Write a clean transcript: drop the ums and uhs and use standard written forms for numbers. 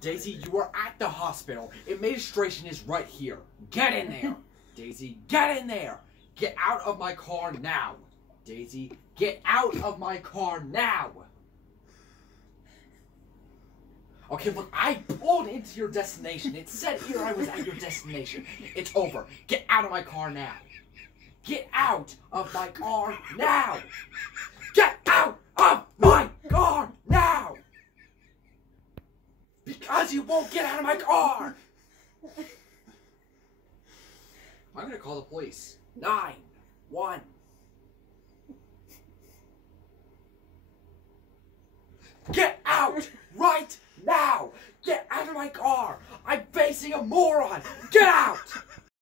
Daisy, you are at the hospital. Administration is right here. Get in there. Daisy, get in there. Get out of my car now. Daisy, get out of my car now. Okay, look, I pulled into your destination. It said here I was at your destination. It's over. Get out of my car now. Get out of my car now. Get out of my car now. Because you won't get out of my car. I'm gonna call the police. 911. Get out right now! Get out of my car! I'm facing a moron! Get out!